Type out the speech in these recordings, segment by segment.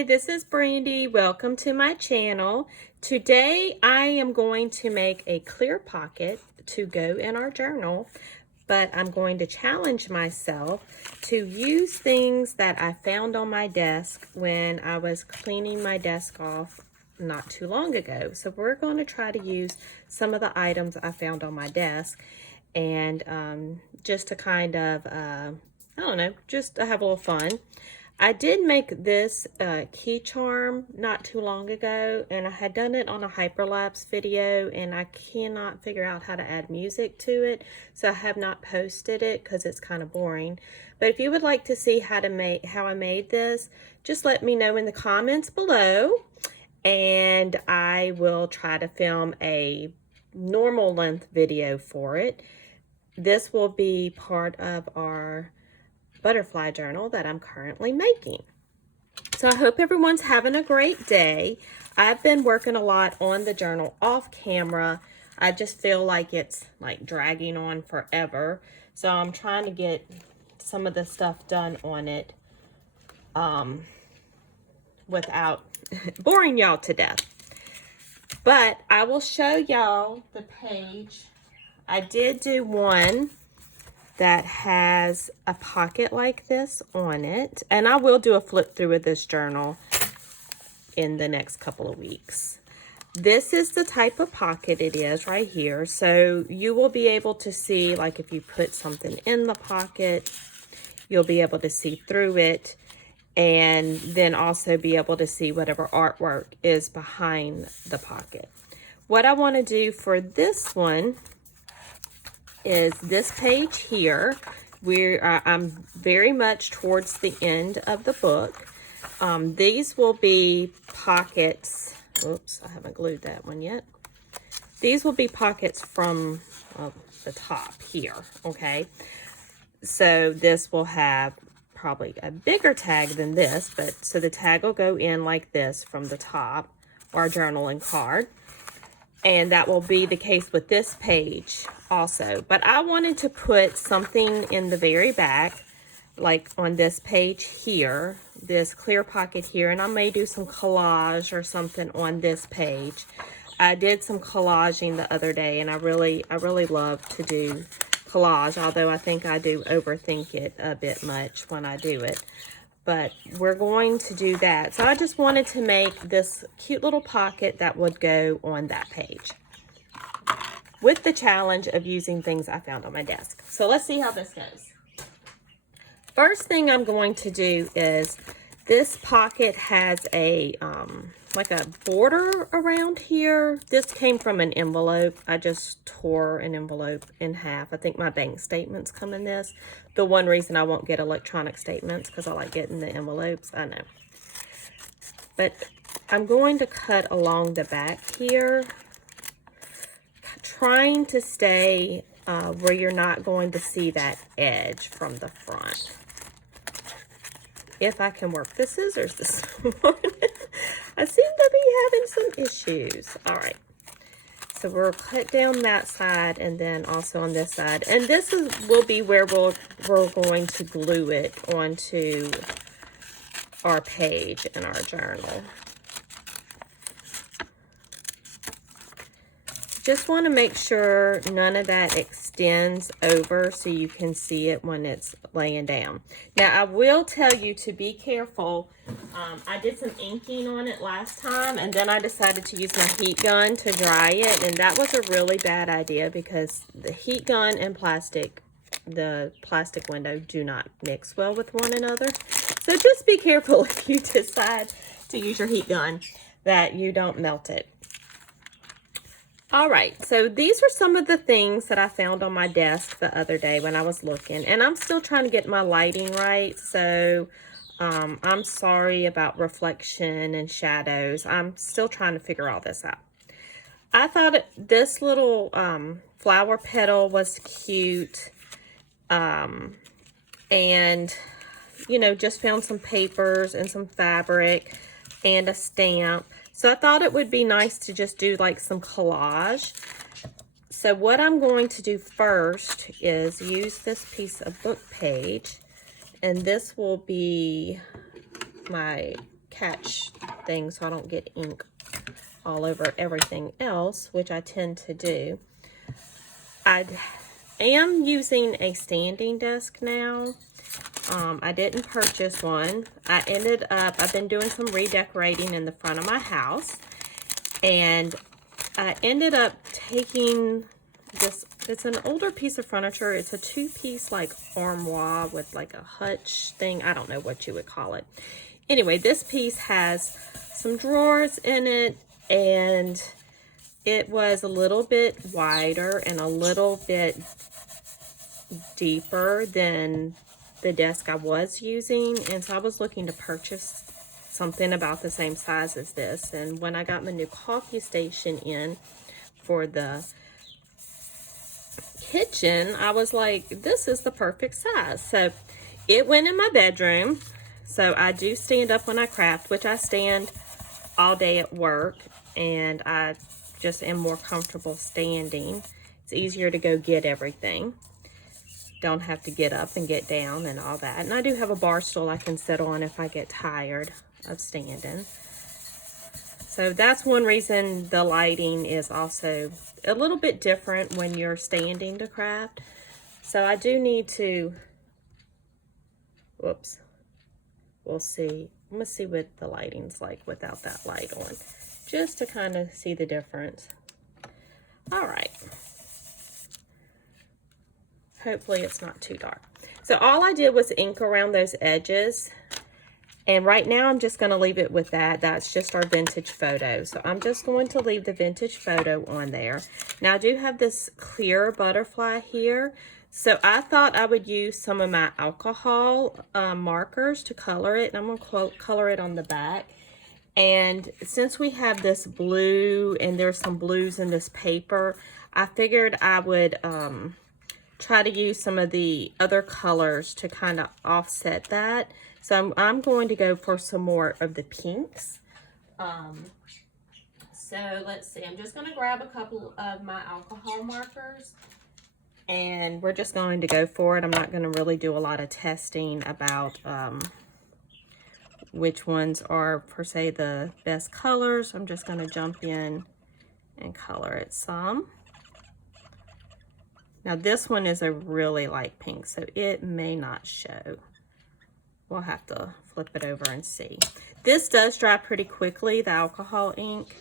Hey, this is Brandy. Welcome to my channel. Today I am going to make a clear pocket to go in our journal, but I'm going to challenge myself to use things that I found on my desk when I was cleaning my desk off not too long ago. So we're going to try to use some of the items I found on my desk and just to kind of, I don't know, just to have a little fun. I did make this key charm not too long ago, and I had done it on a hyperlapse video, and I cannot figure out how to add music to it, so I have not posted it because it's kind of boring. But if you would like to see how I made this, just let me know in the comments below, and I will try to film a normal length video for it. This will be part of our butterfly journal that I'm currently making. So I hope everyone's having a great day. I've been working a lot on the journal off camera. I just feel like it's like dragging on forever. So I'm trying to get some of the stuff done on it without boring y'all to death. But I will show y'all the page. I did do one that has a pocket like this on it. And I will do a flip through of this journal in the next couple of weeks. This is the type of pocket it is right here. So you will be able to see, like if you put something in the pocket, you'll be able to see through it and then also be able to see whatever artwork is behind the pocket. What I want to do for this one is this page here. I'm very much towards the end of the book. These will be pockets. Oops, I haven't glued that one yet. These will be pockets from the top here, okay? So this will have probably a bigger tag than this, but so the tag will go in like this from the top, our journal and card. And that will be the case with this page also. But I wanted to put something in the very back, like on this page here, this clear pocket here, and I may do some collage or something on this page. I did some collaging the other day, and I really love to do collage, although I think I do overthink it a bit much when I do it. But we're going to do that. So I just wanted to make this cute little pocket that would go on that page with the challenge of using things I found on my desk. So let's see how this goes. First thing I'm going to do is this pocket has a like a border around here. This came from an envelope. I just tore an envelope in half. I think my bank statements come in this. The one reason I won't get electronic statements because I like getting the envelopes, I know. But I'm going to cut along the back here, trying to stay where you're not going to see that edge from the front. If I can work the scissors this morning. I seem to be having some issues. All right. So we'll cut down that side and then also on this side. And this will be where we're going to glue it onto our page in our journal. Just want to make sure none of that extends over so you can see it when it's laying down. Now, I will tell you to be careful. I did some inking on it last time, and then I decided to use my heat gun to dry it, and that was a really bad idea because the heat gun and the plastic window do not mix well with one another. So just be careful if you decide to use your heat gun that you don't melt it. All right, so these are some of the things that I found on my desk the other day when I was looking, and I'm still trying to get my lighting right, so I'm sorry about reflection and shadows. I'm still trying to figure all this out. I thought this little flower petal was cute, and, you know, just found some papers and some fabric and a stamp. So I thought it would be nice to just do like some collage. So what I'm going to do first is use this piece of book page, and this will be my catch things so I don't get ink all over everything else, which I tend to do. I am using a standing desk now. I didn't purchase one. I've been doing some redecorating in the front of my house, and I ended up taking this, it's an older piece of furniture. It's a two-piece like armoire with like a hutch thing. I don't know what you would call it. Anyway, this piece has some drawers in it, and it was a little bit wider and a little bit deeper than the desk I was using, and so I was looking to purchase something about the same size as this. And when I got my new coffee station in for the kitchen, I was like, this is the perfect size. So it went in my bedroom. So I do stand up when I craft, which I stand all day at work, and I just am more comfortable standing. It's easier to go get everything. Don't have to get up and get down and all that. And I do have a bar stool I can sit on if I get tired of standing. So that's one reason the lighting is also a little bit different when you're standing to craft. So I do need to, whoops, we'll see. I'm gonna see what the lighting's like without that light on, just to kind of see the difference. All right. Hopefully it's not too dark. So all I did was ink around those edges. And right now I'm just going to leave it with that. That's just our vintage photo. So I'm just going to leave the vintage photo on there. Now I do have this clear butterfly here. So I thought I would use some of my alcohol markers to color it. And I'm going to color it on the back. And since we have this blue and there's some blues in this paper, I figured I would try to use some of the other colors to kind of offset that. So I'm going to go for some more of the pinks. So let's see, I'm just going to grab a couple of my alcohol markers, and we're just going to go for it. I'm not going to really do a lot of testing about which ones are per se the best colors. I'm just going to jump in and color it some. Now this one is a really light pink, so it may not show. We'll have to flip it over and see. This does dry pretty quickly, the alcohol ink.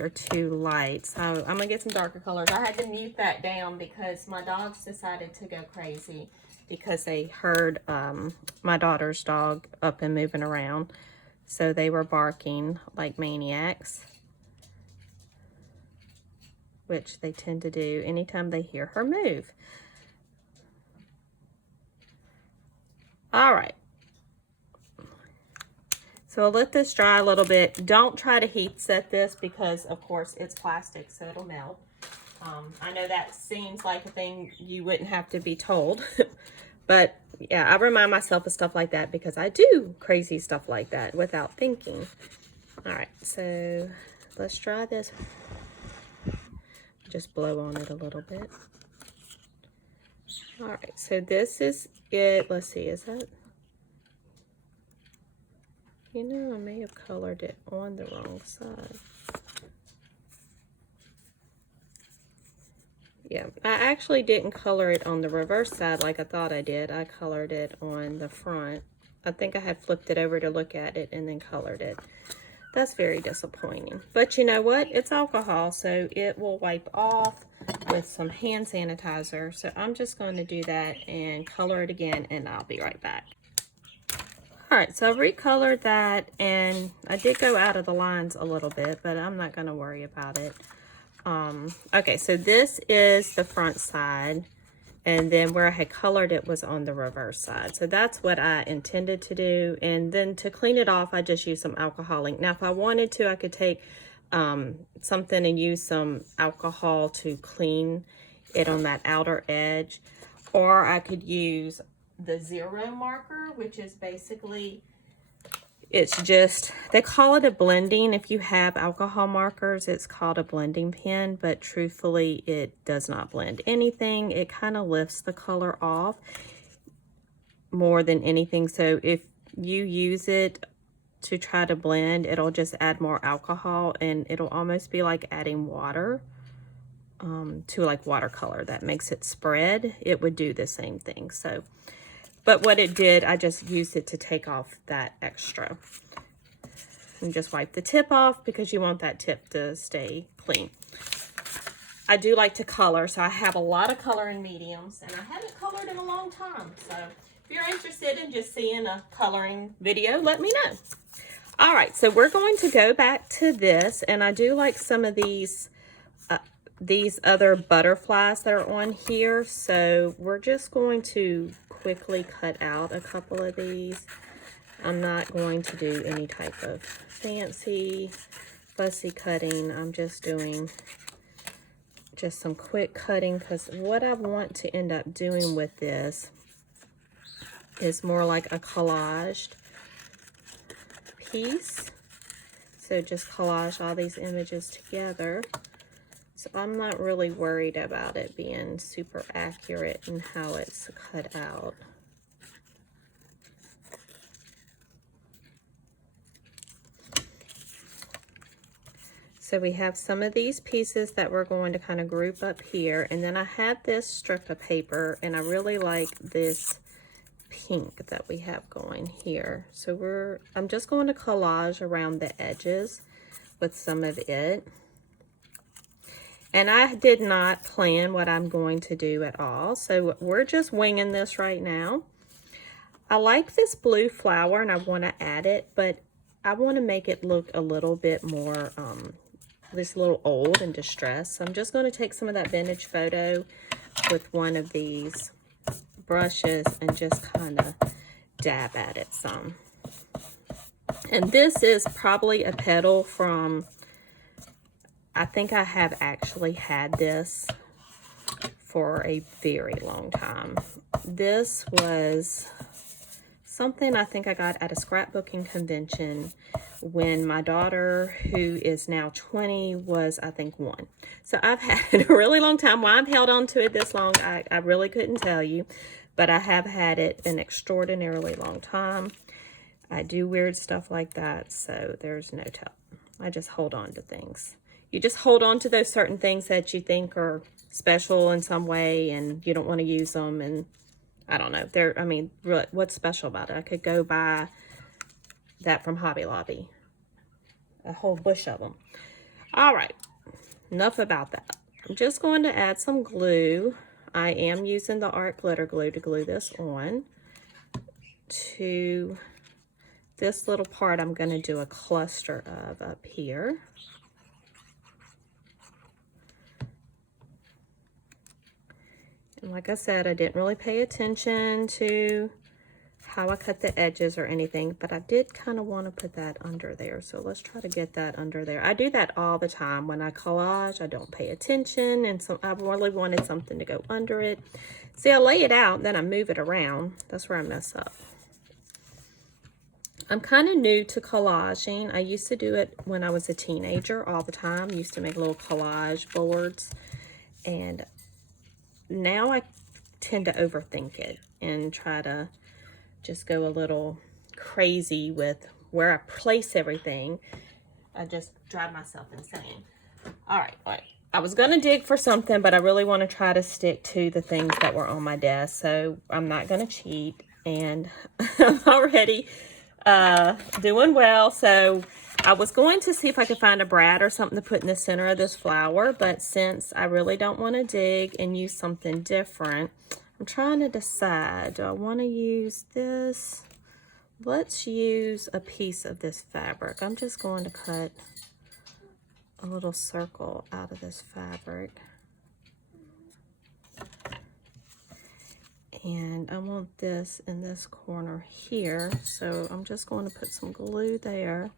Are too light, so I'm gonna get some darker colors. I had to mute that down because my dogs decided to go crazy because they heard my daughter's dog up and moving around, so they were barking like maniacs, which they tend to do anytime they hear her move. All right. So I'll let this dry a little bit. Don't try to heat set this because, of course, it's plastic, so it'll melt. I know that seems like a thing you wouldn't have to be told, but yeah, I remind myself of stuff like that because I do crazy stuff like that without thinking. All right, so let's try this. Just blow on it a little bit. All right, so this is it. Let's see, is that... You know, I may have colored it on the wrong side. Yeah, I actually didn't color it on the reverse side like I thought I did. I colored it on the front. I think I had flipped it over to look at it and then colored it. That's very disappointing. But you know what? It's alcohol, so it will wipe off with some hand sanitizer. So I'm just going to do that and color it again, and I'll be right back. All right, so I recolored that, and I did go out of the lines a little bit, but I'm not going to worry about it. Okay, so this is the front side, and then where I had colored it was on the reverse side. So that's what I intended to do, and then to clean it off, I just used some alcohol ink. Now, if I wanted to, I could take something and use some alcohol to clean it on that outer edge. Or I could use the zero marker, which is basically, it's just, they call it a blending. If you have alcohol markers, it's called a blending pen, but truthfully, it does not blend anything. It kind of lifts the color off more than anything. So if you use it to try to blend, it'll just add more alcohol, and it'll almost be like adding water to like watercolor. That makes it spread. It would do the same thing. So, but what it did, I just used it to take off that extra. And just wipe the tip off because you want that tip to stay clean. I do like to color, so I have a lot of color in mediums, and I haven't colored in a long time. So if you're interested in just seeing a coloring video, let me know. All right, so we're going to go back to this, and I do like some of these other butterflies that are on here. So we're just going to quickly cut out a couple of these. I'm not going to do any type of fancy, fussy cutting. I'm just doing just some quick cutting, because what I want to end up doing with this is more like a collaged piece. So just collage all these images together. So I'm not really worried about it being super accurate in how it's cut out. So we have some of these pieces that we're going to kind of group up here. And then I have this strip of paper, and I really like this pink that we have going here. So I'm just going to collage around the edges with some of it. And I did not plan what I'm going to do at all. So we're just winging this right now. I like this blue flower and I want to add it, but I want to make it look a little bit more, this little old and distressed. So I'm just going to take some of that vintage photo with one of these brushes and just kind of dab at it some. And this is probably a petal from, I think I have actually had this for a very long time. This was something I think I got at a scrapbooking convention when my daughter, who is now 20, was, I think, 1. So I've had a really long time. Why I've held on to it this long, I really couldn't tell you. But I have had it an extraordinarily long time. I do weird stuff like that, so there's no tell. I just hold on to things. You just hold on to those certain things that you think are special in some way, and you don't want to use them. And I don't know. I mean, really, what's special about it? I could go buy that from Hobby Lobby. A whole bush of them. All right. Enough about that. I'm just going to add some glue. I am using the Art Glitter Glue to glue this on. To this little part, I'm going to do a cluster of up here. And like I said, I didn't really pay attention to how I cut the edges or anything, but I did kind of want to put that under there. So let's try to get that under there. I do that all the time. When I collage, I don't pay attention, and so I really wanted something to go under it. See, I lay it out, then I move it around. That's where I mess up. I'm kind of new to collaging. I used to do it when I was a teenager all the time. I used to make little collage boards, and now I tend to overthink it and try to just go a little crazy with where I place everything. I just drive myself insane. All right. I was going to dig for something, but I really want to try to stick to the things that were on my desk. So I'm not going to cheat, and I'm already doing well. So I was going to see if I could find a brad or something to put in the center of this flower, but since I really don't want to dig and use something different, I'm trying to decide, do I want to use this? Let's use a piece of this fabric. I'm just going to cut a little circle out of this fabric. And I want this in this corner here, so I'm just going to put some glue there.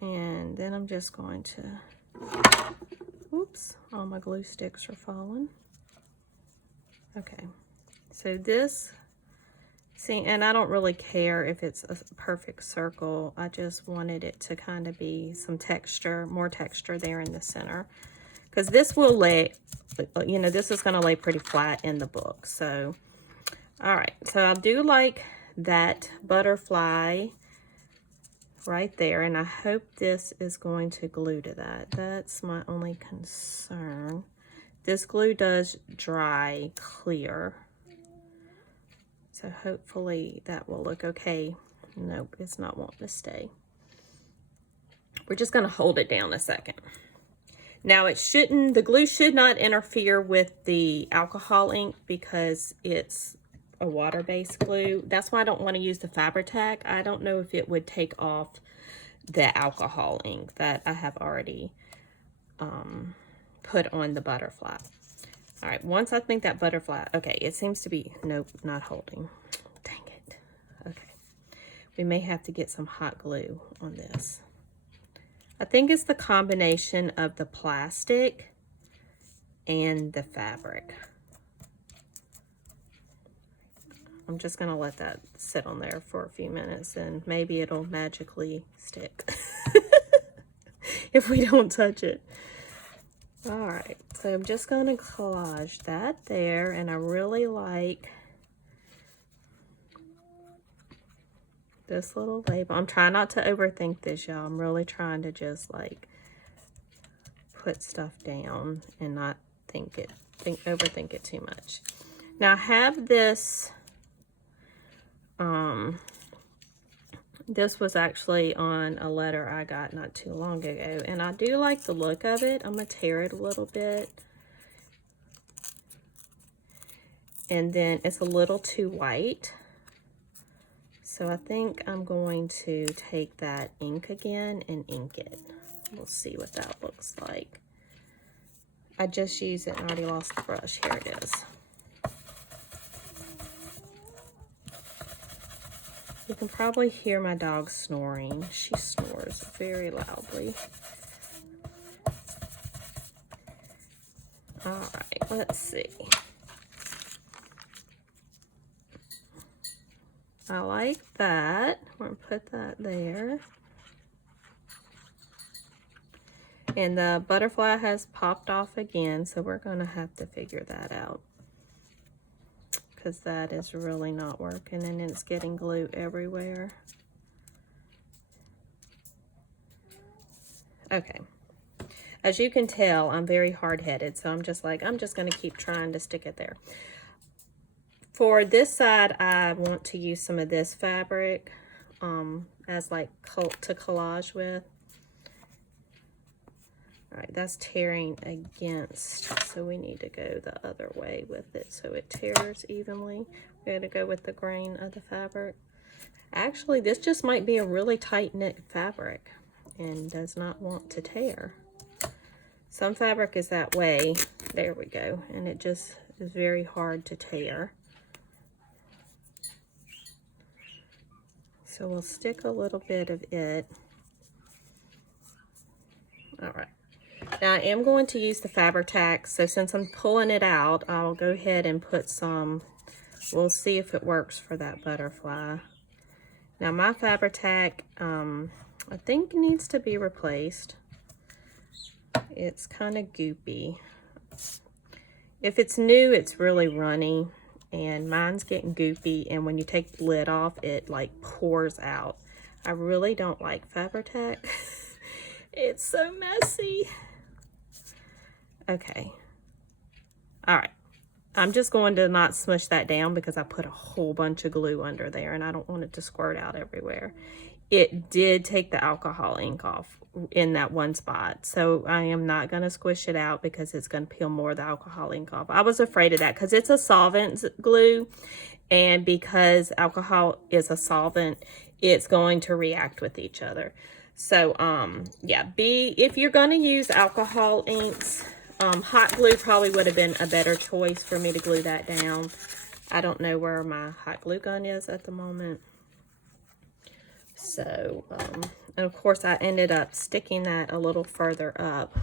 And then I'm just going to, oops, all my glue sticks are falling. Okay, so this, see, and I don't really care if it's a perfect circle. I just wanted it to kind of be some texture, more texture there in the center. Because this will lay, you know, this is going to lay pretty flat in the book. So, all right, so I do like that butterfly right there, and I hope this is going to glue to that. That's my only concern. This glue does dry clear, so hopefully that will look okay. Nope, it's not wanting to stay. We're just going to hold it down a second. Now it shouldn't, the glue should not interfere with the alcohol ink because it's a water-based glue. That's why I don't want to use the Fabri-Tac. I don't know if it would take off the alcohol ink that I have already put on the butterfly. All right, once I think that butterfly, okay, it seems to be, nope, not holding. Dang it. Okay, we may have to get some hot glue on this. I think it's the combination of the plastic and the fabric. I'm just gonna let that sit on there for a few minutes and maybe it'll magically stick if we don't touch it. All right, so I'm just gonna collage that there, and I really like this little label. I'm trying not to overthink this, y'all. I'm really trying to just like put stuff down and not overthink it too much. Now I have this, this was actually on a letter I got not too long ago, and I do like the look of it. I'm gonna tear it a little bit. And then it's a little too white. So I think I'm going to take that ink again and ink it. We'll see what that looks like. I just used it and I already lost the brush. Here it is. You can probably hear my dog snoring. She snores very loudly. All right, let's see. I like that. We're gonna put that there. And the butterfly has popped off again, so we're gonna have to figure that out, because that is really not working and it's getting glue everywhere. Okay. As you can tell, I'm very hard-headed, so I'm just gonna keep trying to stick it there. For this side, I want to use some of this fabric as like to collage with. All right, that's tearing against, so we need to go the other way with it so it tears evenly. We got to go with the grain of the fabric. Actually, this just might be a really tight-knit fabric and does not want to tear. Some fabric is that way. There we go. And it just is very hard to tear. So we'll stick a little bit of it. All right. Now I am going to use the Fabri-Tac, so since I'm pulling it out, I'll go ahead and put some, we'll see if it works for that butterfly. Now my Fabri-Tac, I think needs to be replaced. It's kind of goopy. If it's new, it's really runny, and mine's getting goopy, and when you take the lid off, it like pours out. I really don't like Fabri-Tac. It's so messy. Okay. All right. I'm just going to not smush that down because I put a whole bunch of glue under there and I don't want it to squirt out everywhere. It did take the alcohol ink off in that one spot, so I am not going to squish it out because it's going to peel more of the alcohol ink off. I was afraid of that because it's a solvent glue, and because alcohol is a solvent, it's going to react with each other. So yeah, if you're going to use alcohol inks, hot glue probably would have been a better choice for me to glue that down. I don't know where my hot glue gun is at the moment. So, And of course, I ended up sticking that a little further up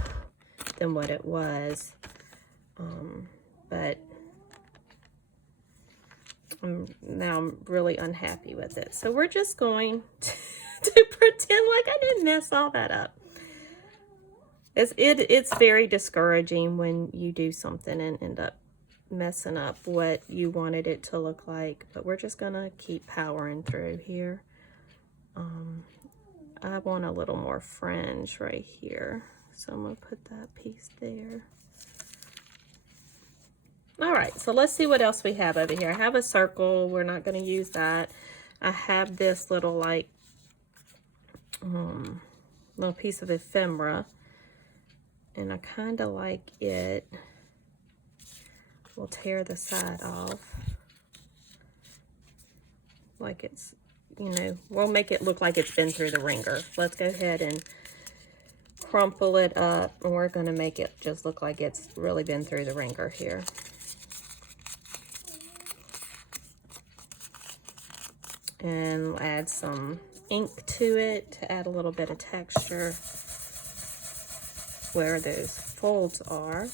than what it was. But now I'm really unhappy with it. So we're just going to pretend like I didn't mess all that up. It's very discouraging when you do something and end up messing up what you wanted it to look like. But we're just gonna keep powering through here. I want a little more fringe right here, so I'm gonna put that piece there. All right, so let's see what else we have over here. I have a circle. We're not going to use that. I have this little like little piece of ephemera, and I kind of like it. We'll tear the side off like it's, you know, we'll make it look like it's been through the wringer. Let's go ahead and crumple it up, and we're going to make it just look like it's really been through the wringer here. And add some ink to it to add a little bit of texture where those folds are.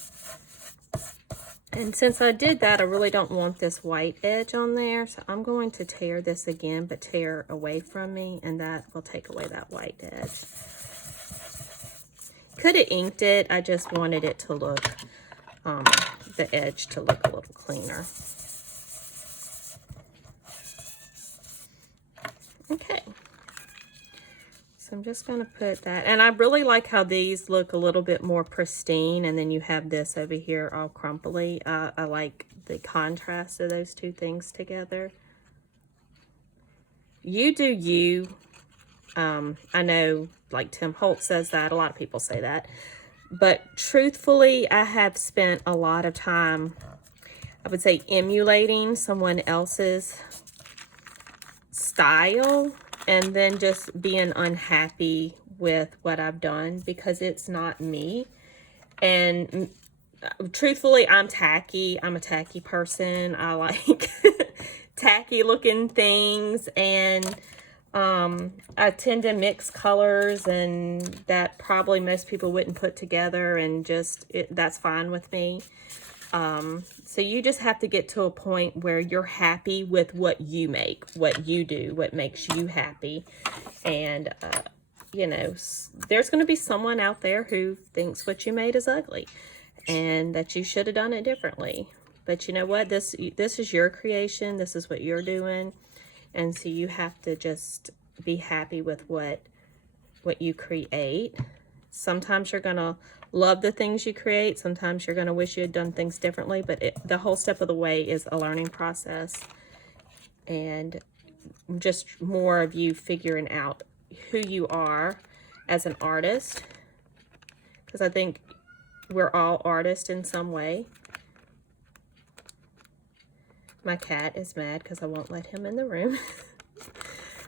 And since I did that, I really don't want this white edge on there, so I'm going to tear this again, but tear away from me, and that will take away that white edge. Could have inked it, I just wanted it to look, the edge to look a little cleaner. Okay, so I'm just going to put that, and I really like how these look a little bit more pristine, and then you have this over here all crumply. I like the contrast of those two things together. You do you. I know, like Tim Holtz says that, a lot of people say that, but truthfully, I have spent a lot of time, I would say, emulating someone else's style and then just being unhappy with what I've done because it's not me. And truthfully, I'm tacky. I'm a tacky person. I like tacky looking things, and I tend to mix colors, and that probably most people wouldn't put together, and just that's fine with me. So you just have to get to a point where you're happy with what you make, what you do, what makes you happy. And, you know, there's going to be someone out there who thinks what you made is ugly and that you should have done it differently. But you know what? This is your creation. This is what you're doing. And so you have to just be happy with what you create. Sometimes you're going to love the things you create. Sometimes you're going to wish you had done things differently. But the whole step of the way is a learning process. And just more of you figuring out who you are as an artist. Because I think we're all artists in some way. My cat is mad because I won't let him in the room.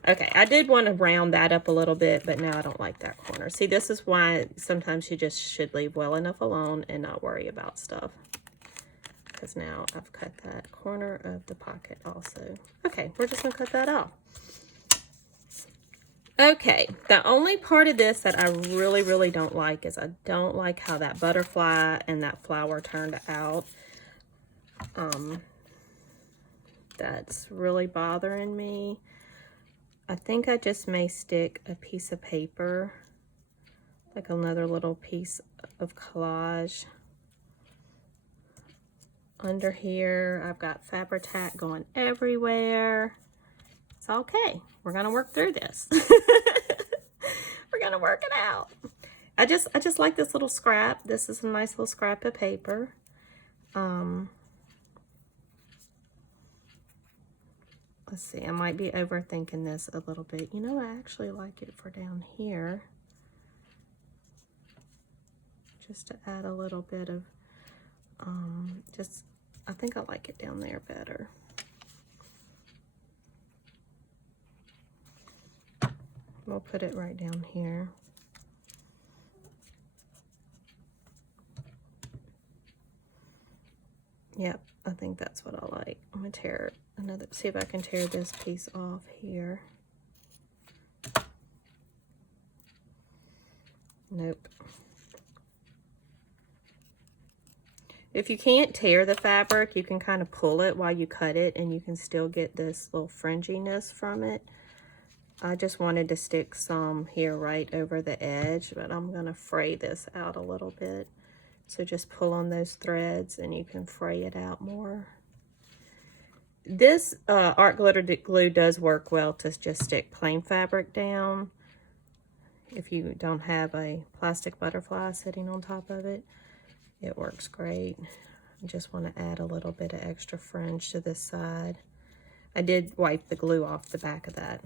Okay, I did want to round that up a little bit, but now I don't like that corner. See, this is why sometimes you just should leave well enough alone and not worry about stuff. Because now I've cut that corner of the pocket also. Okay, we're just going to cut that off. Okay, the only part of this that I really, really don't like is I don't like how that butterfly and that flower turned out. That's really bothering me. I think I just may stick a piece of paper, like another little piece of collage under here. I've got Fabri-Tac going everywhere. It's okay. We're gonna work through this. We're gonna work it out. I just like this little scrap. This is a nice little scrap of paper. Let's see, I might be overthinking this a little bit. You know, I actually like it for down here. Just to add a little bit of, I think I like it down there better. We'll put it right down here. Yep, I think that's what I like. I'm gonna tear see if I can tear this piece off here. Nope. If you can't tear the fabric, you can kind of pull it while you cut it, and you can still get this little fringiness from it. I just wanted to stick some here right over the edge, but I'm going to fray this out a little bit. So just pull on those threads and you can fray it out more. This art glitter glue does work well to just stick plain fabric down if you don't have a plastic butterfly sitting on top of it. It works great. I just want to add a little bit of extra fringe to this side. I did wipe the glue off the back of that.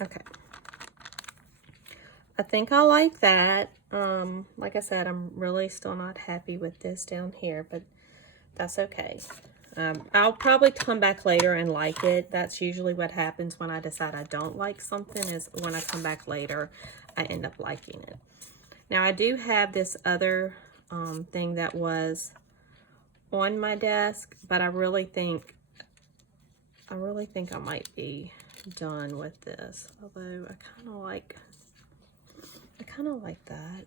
Okay. I think I like that. Like I said, I'm really still not happy with this down here, but that's okay. I'll probably come back later and like it. That's usually what happens when I decide I don't like something, is when I come back later, I end up liking it. Now I do have this other thing that was on my desk, but I really think I might be done with this. Although I kind of like that.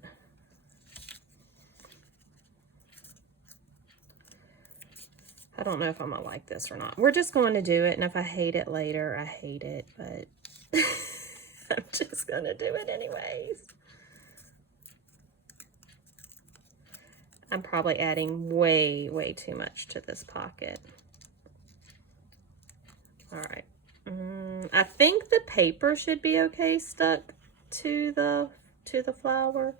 I don't know if I'm gonna like this or not. We're just going to do it, and if I hate it later, I hate it, but I'm just gonna do it anyways. I'm probably adding way too much to this pocket. All right. I think the paper should be okay stuck to the flower.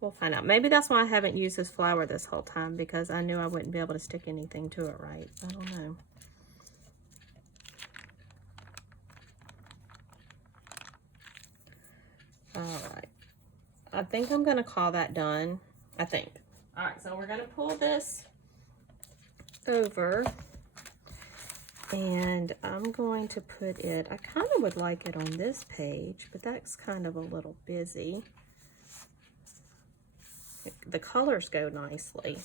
We'll find out. Maybe that's why I haven't used this flower this whole time, because I knew I wouldn't be able to stick anything to it right. I don't know. All right. I think I'm going to call that done. I think. All right, so we're going to pull this over, and I'm going to put it, I kind of would like it on this page, but that's kind of a little busy. The colors go nicely.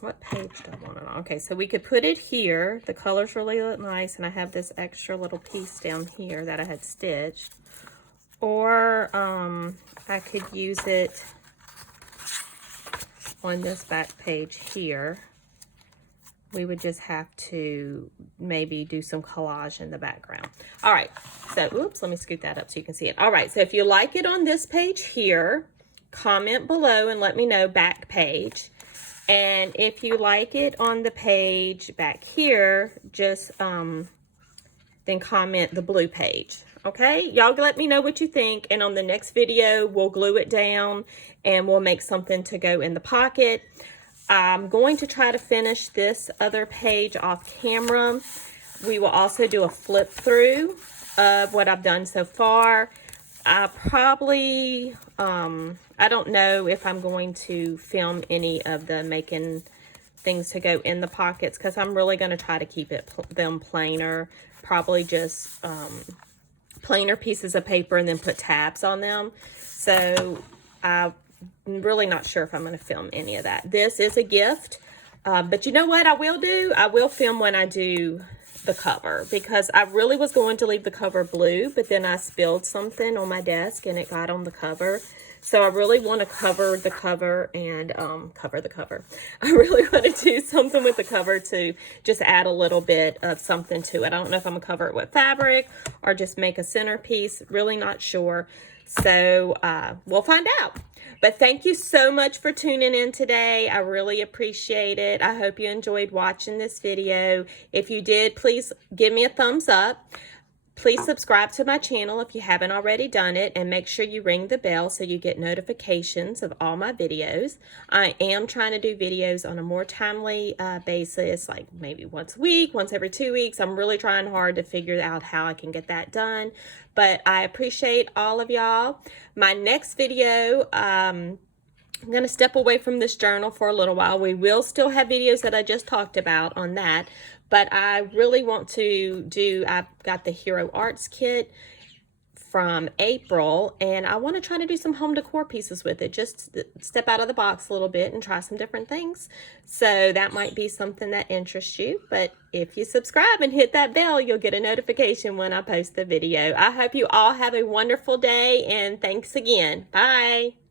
What page do I want it on? Okay, so we could put it here. The colors really look nice, and I have this extra little piece down here that I had stitched. Or I could use it on this back page here. We would just have to maybe do some collage in the background. All right, so, oops, let me scoot that up so you can see it. All right, so if you like it on this page here, comment below and let me know, back page. And if you like it on the page back here, just then comment the blue page. Okay, y'all let me know what you think, and on the next video we'll glue it down and we'll make something to go in the pocket. I'm going to try to finish this other page off camera. We will also do a flip through of what I've done so far. I probably, I don't know if I'm going to film any of the making things to go in the pockets, because I'm really going to try to keep them plainer. Probably just plainer pieces of paper and then put tabs on them. So I'm really not sure if I'm going to film any of that. This is a gift, but you know what I will do? I will film when I do the cover, because I really was going to leave the cover blue, but then I spilled something on my desk and it got on the cover. So I really want to cover the cover and cover the cover. I really want to do something with the cover to just add a little bit of something to it. I don't know if I'm going to cover it with fabric or just make a centerpiece. Really not sure. So we'll find out. But thank you so much for tuning in today. I really appreciate it. I hope you enjoyed watching this video. If you did, please give me a thumbs up. Please subscribe to my channel if you haven't already done it, and make sure you ring the bell so you get notifications of all my videos. I am trying to do videos on a more timely basis, like maybe once a week, once every 2 weeks. I'm really trying hard to figure out how I can get that done, but I appreciate all of y'all. My next video, I'm going to step away from this journal for a little while. We will still have videos that I just talked about on that, but I really want to do, I've got the Hero Arts kit from April, and I want to try to do some home decor pieces with it. Just step out of the box a little bit and try some different things. So that might be something that interests you. But if you subscribe and hit that bell, you'll get a notification when I post the video. I hope you all have a wonderful day, and thanks again. Bye.